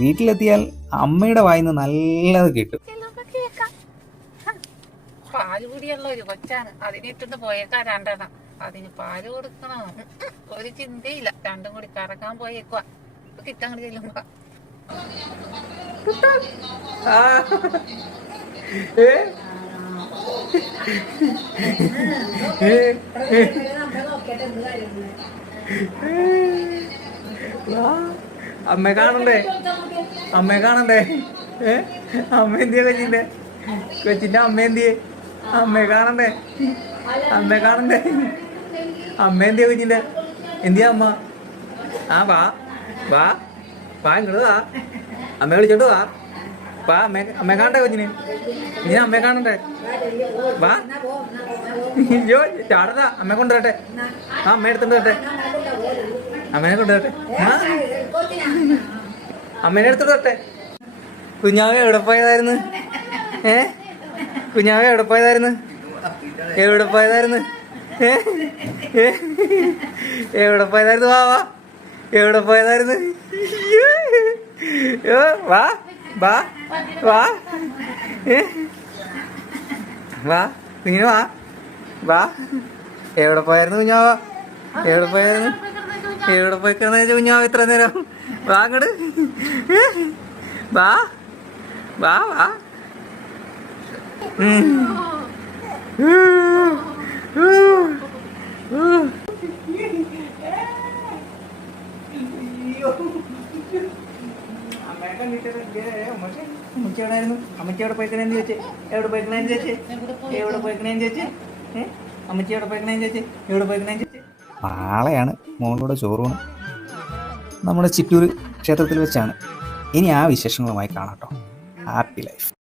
വീട്ടിലെത്തിയാൽ അമ്മയുടെ വായിന്ന് നല്ലത് കിട്ടും. പാല് കുടിയുള്ള ഒരു കൊച്ചാണ്. അതിനിട്ടിട്ട് പോയേക്കാ രണ്ടെണ്ണം. അതിന് പാല് കൊടുക്കണോ ഒരു ചിന്തയില്ല. രണ്ടും കൂടി കറക്കാൻ പോയേക്കുവാ. കിട്ടാൻ കൂടി ചെല്ലുമ്പോ അമ്മ കാണണ്ടേ, അമ്മ കാണണ്ടേ? അമ്മ എന്തിയാ കൊച്ചിന്റെ, കൊച്ചിന്റെ അമ്മ എന്തിയെ? അമ്മ കാണണ്ടേ, അമ്മ കാണണ്ടേ? അമ്മ എന്തിയാ കൊച്ചിന്റെ, എന്തിയാ അമ്മ? ആ വാ വാ വാ, ഇങ്ങോട്ട് വാ, അമ്മ വിളിച്ചോണ്ട് വാ. വാ, അമ്മ കാണണ്ടേ കൊച്ചിന്? ഇനി അമ്മ കാണണ്ടേ? വാ. അയ്യോ ചാടതാ, അമ്മ കൊണ്ടുവരട്ടെ. ആ അമ്മ എടുത്തോണ്ട് വരട്ടെ, അമ്മേനെ കൊണ്ടുവരട്ടെ. അമ്മേനെ എടുത്തോണ്ട് വരട്ടെ. കുഞ്ഞാവ എവിടെ പോയതായിരുന്നു? കുഞ്ഞാവ എവിടെ പോയതായിരുന്നു? എവിടെ പോയതായിരുന്നു? എവിടെ പോയതായിരുന്നു? വാ വാ, എവിടെ പോയതായിരുന്നു? വാ വാ വാ വാ, കുഞ്ഞിന് വാ വാ. എവിടെ പോയായിരുന്നു കുഞ്ഞാവ? എവിടെ പോയായിരുന്നു? എവിടെ പോയി കിടന്ന കുഞ്ഞാവ ഇത്ര നേരം? വാ അങ്ങട്, വാ വാ വാ. അമ്മച്ചി എവിടെ പോയിക്കണേന്ന് ചോദിച്ചേ? എവിടെ പോയിക്കണേന്ന് ചോദിച്ചേ? എവിടെ പോയിക്കണേന്ന് ചോദിച്ചേ? അമ്മച്ചി എവിടെ പോയിക്കണേന്ന് ചോദിച്ചേ? എവിടെ പോയിക്കണേന്ന് ചോദിച്ചേ? നാളെയാണ് മോളോട് ചോറൂണ്. നമ്മുടെ ചിറ്റൂർ ക്ഷേത്രത്തിൽ വെച്ചാണ്. ഇനി ആ വിശേഷങ്ങളുമായി കാണാം കേട്ടോ. Happy life.